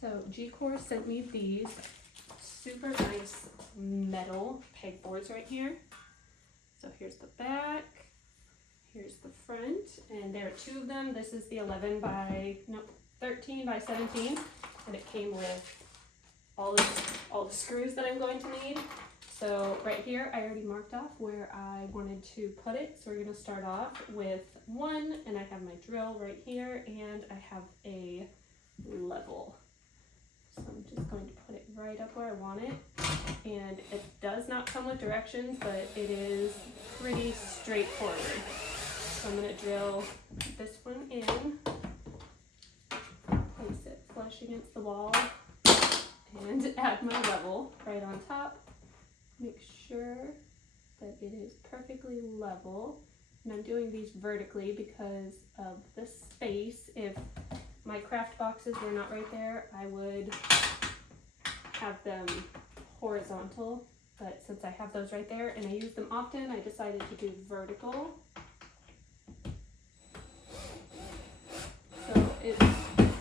So G-Core sent me these super nice metal pegboards right here. So here's the back, here's the front, and there are two of them. This is the 13 by 17, and it came with all the screws that I'm going to need. So right here, I already marked off where I wanted to put it. So we're gonna start off with one, and I have my drill right here, and I have a level. So I'm just going to put it right up where I want it. And it does not come with directions, but it is pretty straightforward. So I'm gonna drill this one in, place it flush against the wall, and add my level right on top. Make sure that it is perfectly level. And I'm doing these vertically because of the space. If my craft boxes were not right there, I would have them horizontal. But since I have those right there and I use them often, I decided to do vertical. So it's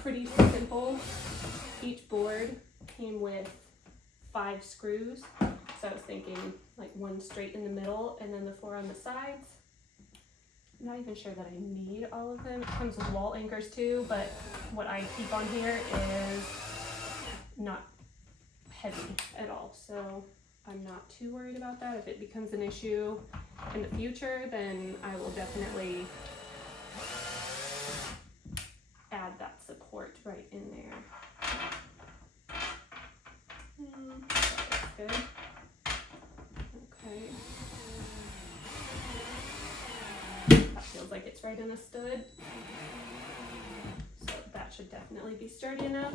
pretty simple. Each board came with 5 screws. So I was thinking like one straight in the middle and then the 4 on the sides. I'm not even sure that I need all of them. It comes with wall anchors too, but what I keep on here is not heavy at all. So I'm not too worried about that. If it becomes an issue in the future, then I will definitely add that support right in there. That's good. Okay. That feels like it's right in a stud. So that should definitely be sturdy enough.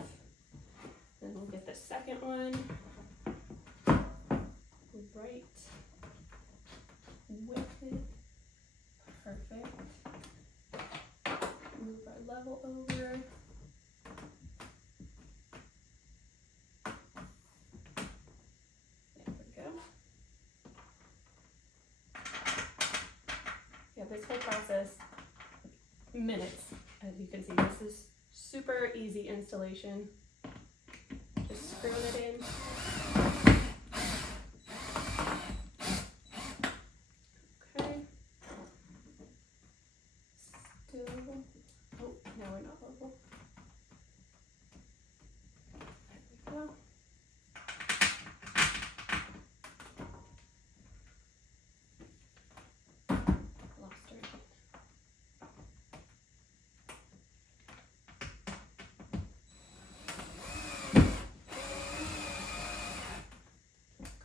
Then we'll get the second one right with it. Perfect. Move our level over. There we go. Yeah, this whole process, minutes. As you can see, this is super easy installation. Just screwing it in. Okay. Still, oh, now we're not level. There we go. Lost her again.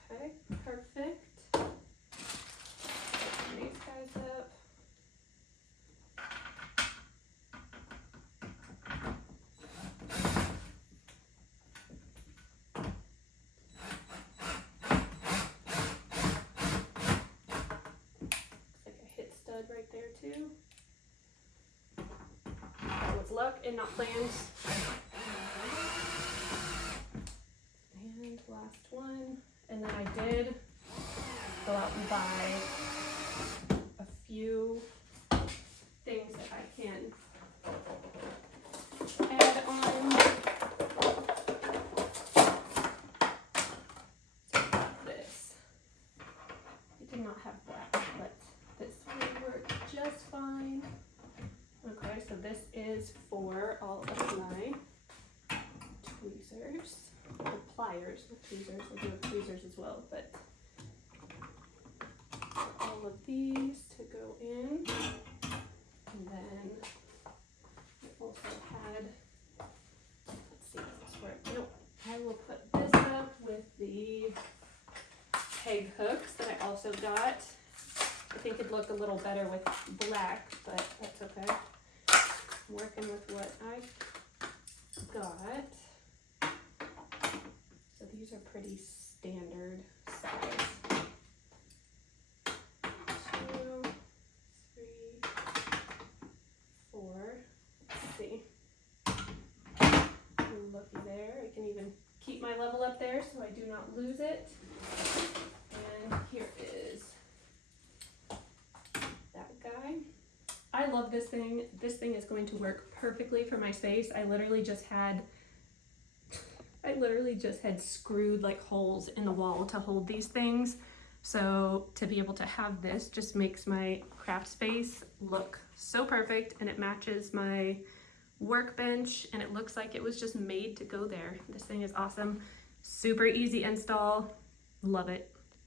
Okay, perfect. Open these guys up. Looks like a hit stud right there too. That was luck and not planned. And last one. And then I did go out and buy a few things that I can add on. So I got this. I did not have black, but this will work just fine. Okay, so this is for all of my tweezers. Or pliers, not tweezers. I do have tweezers as well, but all of these to go in. And then I also had, let's see if this works. Nope. I will put this up with the peg hooks that I also got. I think it'd look a little better with black, but that's okay. I'm working with what I got. So these are pretty standard size. 2, 3, 4. Let's see. Looky there. I can even keep my level up there so I do not lose it. And here is that guy. I love this thing. This thing is going to work perfectly for my space. I literally just had I literally just had screwed like holes in the wall to hold these things. So to be able to have this just makes my craft space look so perfect, and it matches my workbench, and it looks like it was just made to go there. This thing is awesome. Super easy install. Love it.